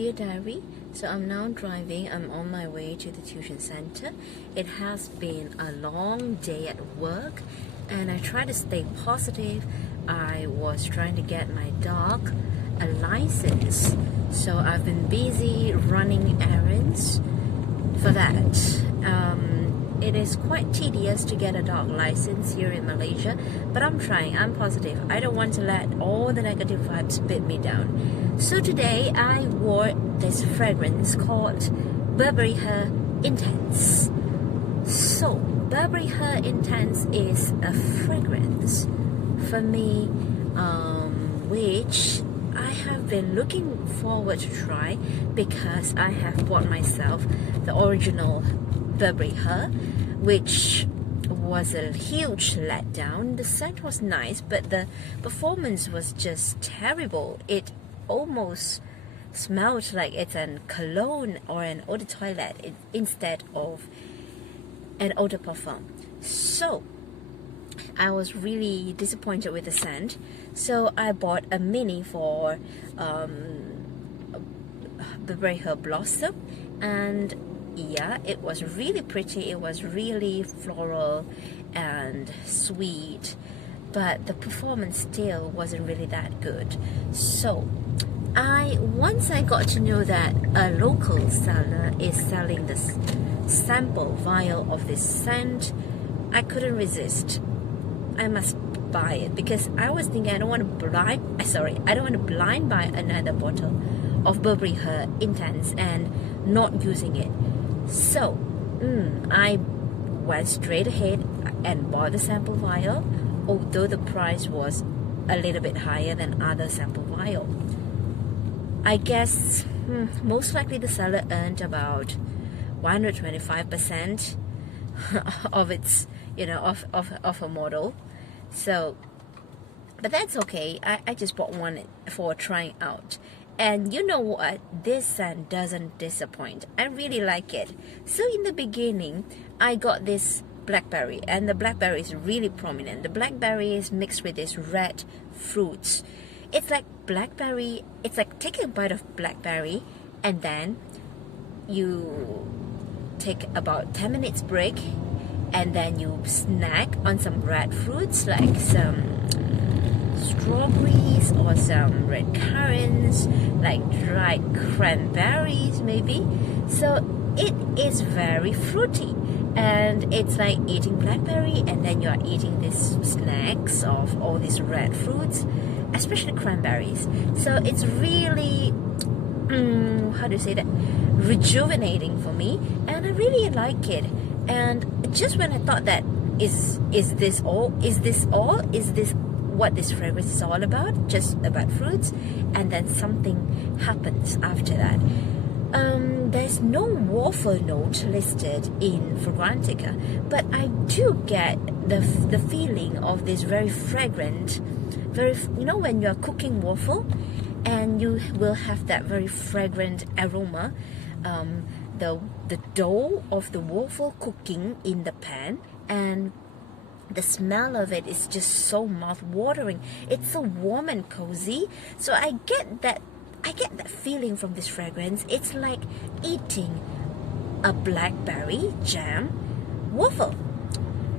Dear Diary, so I'm now driving. I'm on my way to the tuition center. It has been a long day at work and I try to stay positive. I was trying to get my dog a license, so I've been busy running errands for that. It is quite tedious to get a dog license here in Malaysia, but I'm trying. I'm positive. I don't want to let all the negative vibes beat me down. So today I wore this fragrance called Burberry Her Intense. So Burberry Her Intense is a fragrance for me, which I have been looking forward to try because I have bought myself the original Burberry Her, which was a huge letdown. The scent was nice, but the performance was just terrible. It almost smelled like it's a cologne or an eau de toilette instead of an eau de parfum. So I was really disappointed with the scent. So I bought a mini for Burberry Her Blossom, and yeah, it was really pretty. It was really floral and sweet, but the performance still wasn't really that good. So once I got to know that a local seller is selling this sample vial of this scent, I couldn't resist. I must buy it because I was thinking I don't want to blind buy another bottle of Burberry Her Intense and not using it. So I went straight ahead and bought the sample vial, although the price was a little bit higher than other sample vial. I guess most likely the seller earned about 125% of its, of a model. So, but that's okay. I just bought one for trying out. And you know what? This scent doesn't disappoint. I really like it. So in the beginning, I got this blackberry, and the blackberry is really prominent. The blackberry is mixed with this red fruits. It's like blackberry. It's like taking a bite of blackberry, and then you take about 10 minutes break, and then you snack on some red fruits like some strawberries or some red currants, like dried cranberries maybe. So it is very fruity, and it's like eating blackberry and then you are eating these snacks of all these red fruits, especially cranberries. So it's really how do you say that, rejuvenating for me, and I really like it. And just when I thought that is this what this fragrance is all about, just about fruits, and then something happens after that. There's no waffle note listed in Fragrantica, but I do get the feeling of this very fragrant, when you're cooking waffle and you will have that very fragrant aroma, the dough of the waffle cooking in the pan, and the smell of it is just so mouth-watering. It's so warm and cozy. So I get that feeling from this fragrance. It's like eating a blackberry jam waffle.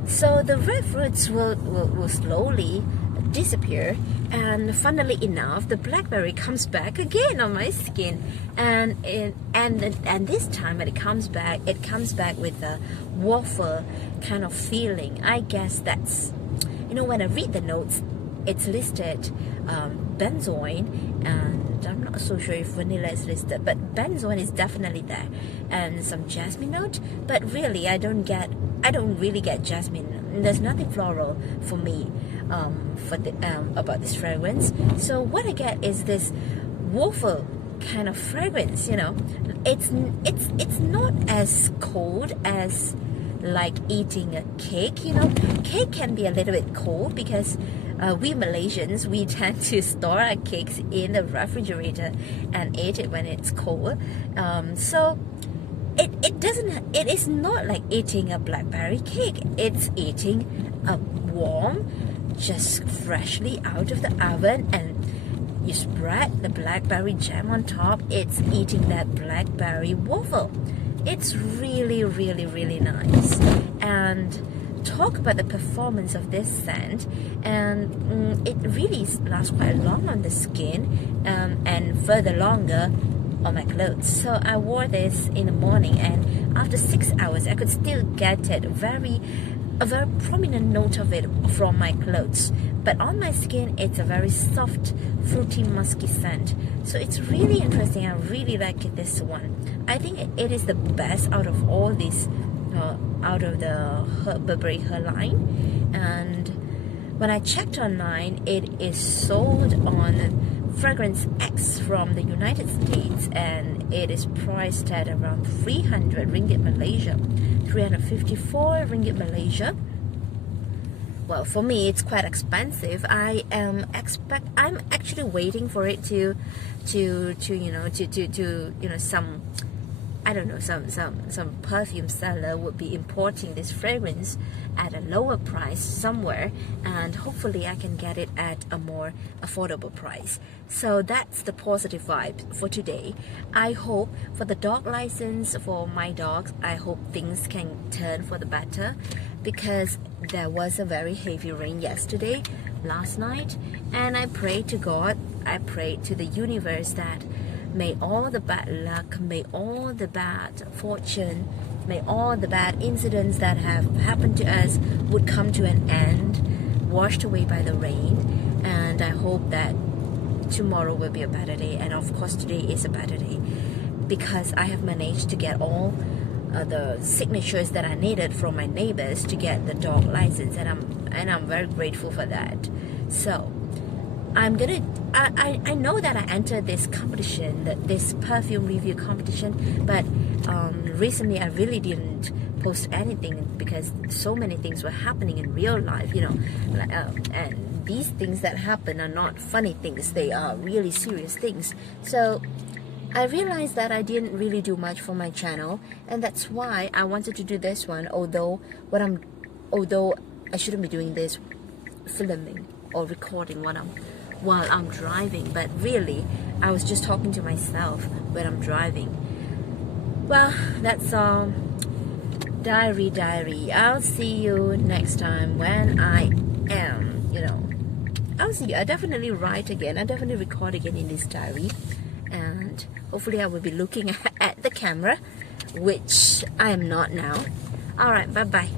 So the red fruits will slowly disappear, and funnily enough, the blackberry comes back again on my skin, and this time when it comes back with a waffle kind of feeling. I guess that's, when I read the notes, it's listed benzoin, and I'm not so sure if vanilla is listed, but benzoin is definitely there, and some jasmine note. But really, I don't really get jasmine. There's nothing floral for me about this fragrance. So what I get is this waffle kind of fragrance. It's not as cold as like eating a cake. Cake can be a little bit cold because we Malaysians, we tend to store our cakes in the refrigerator and eat it when it's cold. So it is not like eating a blackberry cake. It's eating a warm, just freshly out of the oven, and you spread the blackberry jam on top, it's eating that blackberry waffle. It's really, really, really nice. And talk about the performance of this scent, and it really lasts quite long on the skin, and further longer on my clothes. So I wore this in the morning, and after 6 hours I could still get it, a very prominent note of it from my clothes, but on my skin it's a very soft, fruity, musky scent. So it's really interesting. I really like this one. I think it is the best out of all these, out of the Burberry Her line. And when I checked online, it is sold on Fragrance X from the United States, and it is priced at around 300 ringgit Malaysia, 354 ringgit Malaysia. Well, for me it's quite expensive. I'm actually waiting for it to some, I don't know, some perfume seller would be importing this fragrance at a lower price somewhere, and hopefully I can get it at a more affordable price. So that's the positive vibe for today. I hope for the dog license for my dogs, I hope things can turn for the better, because there was a very heavy rain yesterday, last night, and I prayed to God, I prayed to the universe that may all the bad luck, may all the bad fortune, may all the bad incidents that have happened to us would come to an end, washed away by the rain. And I hope that tomorrow will be a better day, and of course today is a better day, because I have managed to get all the signatures that I needed from my neighbors to get the dog license, and I'm very grateful for that. So I know that I entered this competition, this perfume review competition, but recently I really didn't post anything because so many things were happening in real life, and these things that happen are not funny things, they are really serious things. So I realized that I didn't really do much for my channel, and that's why I wanted to do this one, although I shouldn't be doing this, filming or recording while I'm driving, but really I was just talking to myself when I'm driving. Well, that's all. Diary. I'll see you next time when I am, I'll see you. I definitely write again, I definitely record again in this diary, and hopefully I will be looking at the camera, which I am not now. Alright, bye bye.